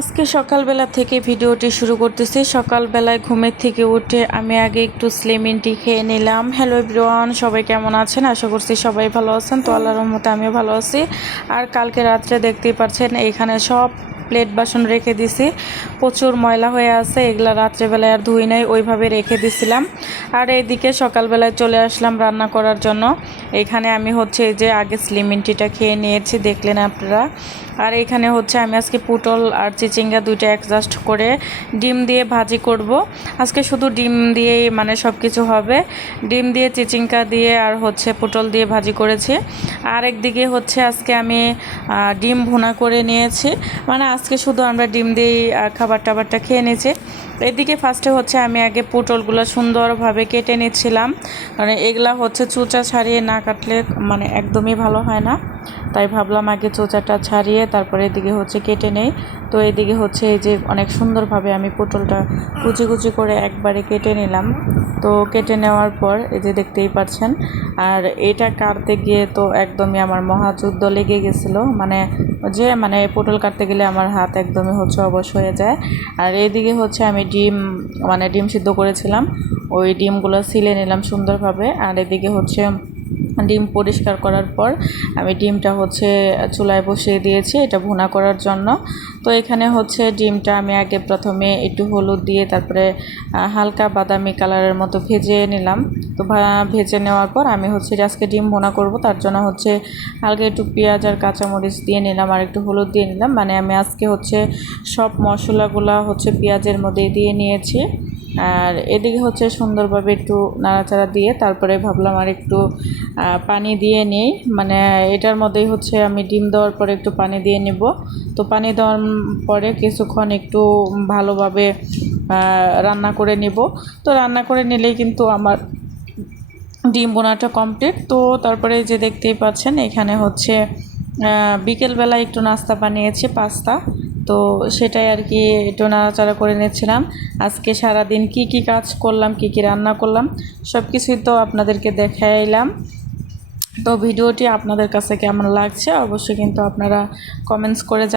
আজকে সকালবেলা থেকে ভিডিওটি শুরু করতেছি। সকালবেলায় ঘুমের থেকে উঠে আমি আগে একটু স্লিমিং টি খেয়ে নিলাম। হ্যালো এভরিওয়ান, সবাই কেমন আছেন? আশা করছি সবাই ভালো আছেন। তো আল্লাহর রহমতে আমিও ভালো আছি। আর কালকে রাত্রে দেখতেই পাচ্ছেন এইখানে সব প্লেট বাসন রেখে দিছি, প্রচুর ময়লা হয়ে আছে, এগুলা রাত্রেবেলায় আর ধুই নাই, ওইভাবে রেখে দিছিলাম। আর এইদিকে সকালবেলায় চলে আসলাম রান্না করার জন্য। এখানে আমি হচ্ছে এই যে আগে স্লিমিং টিটা খেয়ে নিয়েছি, দেখলেন আপনারা। আর এখানে হচ্ছে আমি আজকে পুটল আর চিচিঙ্গা দুইটা অ্যাডজাস্ট করে ডিম দিয়ে ভাজি করব। আজকে শুধু ডিম দিয়েই মানে সব কিছু হবে। ডিম দিয়ে, চিচিঙ্গা দিয়ে আর হচ্ছে পুটল দিয়ে ভাজি করেছি। আর একদিকে হচ্ছে আজকে আমি ডিম ভুনা করে নিয়েছি, মানে আজকে শুধু আমরা ডিম দিয়েই খাবার টাবারটা খেয়ে নিয়েছি। এদিকে ফার্স্টে হচ্ছে আমি আগে পুটলগুলো সুন্দরভাবে কেটে নিচ্ছিলাম, কারণ এগুলা হচ্ছে চোচা ছাড়িয়ে না কাটলে মানে একদমই ভালো হয় না। তাই ভাবলাম আগে চোচাটা ছাড়িয়ে তারপরে এদিকে হচ্ছে কেটে নেই। তো এইদিকে হচ্ছে এই যে অনেক সুন্দরভাবে আমি পটলটা কুচি কুচি করে একবারে কেটে নিলাম। তো কেটে নেওয়ার পর এই যে দেখতেই পাচ্ছেন, আর এটা কাটতে গিয়ে তো একদমই আমার মহাযুদ্ধ লেগে গেছিলো, মানে পটল কাটতে গেলে আমার হাত একদমই হচ্ছে অবশ হয়ে যায়। আর এইদিকে হচ্ছে আমি ডিম সিদ্ধ করেছিলাম, ওই ডিমগুলো ছিলে নিলাম সুন্দরভাবে। আর এদিকে হচ্ছে ডিম পরিষ্কার করার পর আমি ডিমটা হচ্ছে চুলায় বসিয়ে দিয়েছি এটা ভুনা করার জন্য। তো এখানে হচ্ছে ডিমটা আমি আগে প্রথমে একটু হলুদ দিয়ে তারপরে হালকা বাদামি কালারের মতো ভেজে নিলাম। তো ভেজে নেওয়ার পর আমি হচ্ছে আজকে ডিম ভুনা করব, তার জন্য হচ্ছে হালকা একটু পেঁয়াজ আর কাঁচামরিচ দিয়ে নিলাম আর একটু হলুদ দিয়ে নিলাম। মানে আমি আজকে হচ্ছে সব মশলাগুলো হচ্ছে পেঁয়াজের মধ্যে দিয়ে নিয়েছি। আর এদিকে হচ্ছে সুন্দরভাবে একটু নাড়াচাড়া দিয়ে তারপরে ভাবলাম আর একটু পানি দিয়ে নেই, মানে এটার মধ্যেই হচ্ছে আমি ডিম দেওয়ার পরে একটু পানি দিয়ে নেব। তো পানি দেওয়ার পরে কিছুক্ষণ একটু ভালোভাবে রান্না করে নেব। তো রান্না করে নিলেই কিন্তু আমার ডিম বোনাটা কমপ্লিট। তো তারপরে যে দেখতেই পাচ্ছেন এখানে হচ্ছে বিকেলবেলা একটু নাস্তা বানিয়েছি, পাস্তা। তো সেটাই আর কি একটু নাড়াচাড়া করে নিচ্ছিলাম। আজকে সারাদিন কি কি কাজ করলাম, কি কি রান্না করলাম, সব কিছুই তো আপনাদেরকে দেখাইলাম। তো ভিডিওটি আপনাদের কাছে কেমন লাগছে অবশ্যই কিন্তু আপনারা কমেন্টস করে